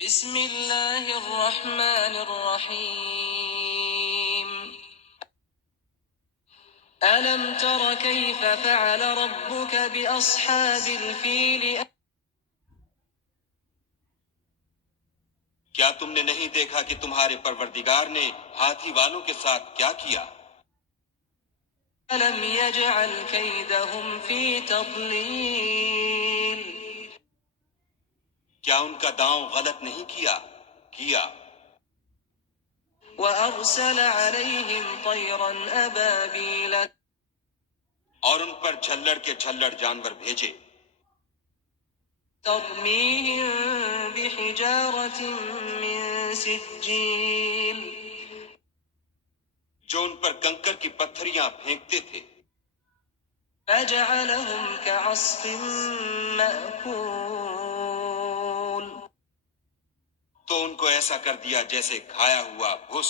بسم اللہ الرحمن الرحیم ألم تر كيف فعل ربك بأصحاب الفيل کیا تم نے نہیں دیکھا کہ تمہارے پروردگار نے ہاتھی والوں کے ساتھ کیا کیا؟ ألم يجعل كيدهم في تضليل کیا ان کا داؤں غلط نہیں کیا؟ وأرسل عليهم طيرا أبابيل اور ان پر جھلڑ کے جھلڑ جانور بھیجے ترميهم بحجارة من سجيل جو ان پر کنکر کی پتھریاں پھینکتے تھے فجعلهم كعصف مأكول تو ان کو ایسا کر دیا جیسے کھایا ہوا بھس۔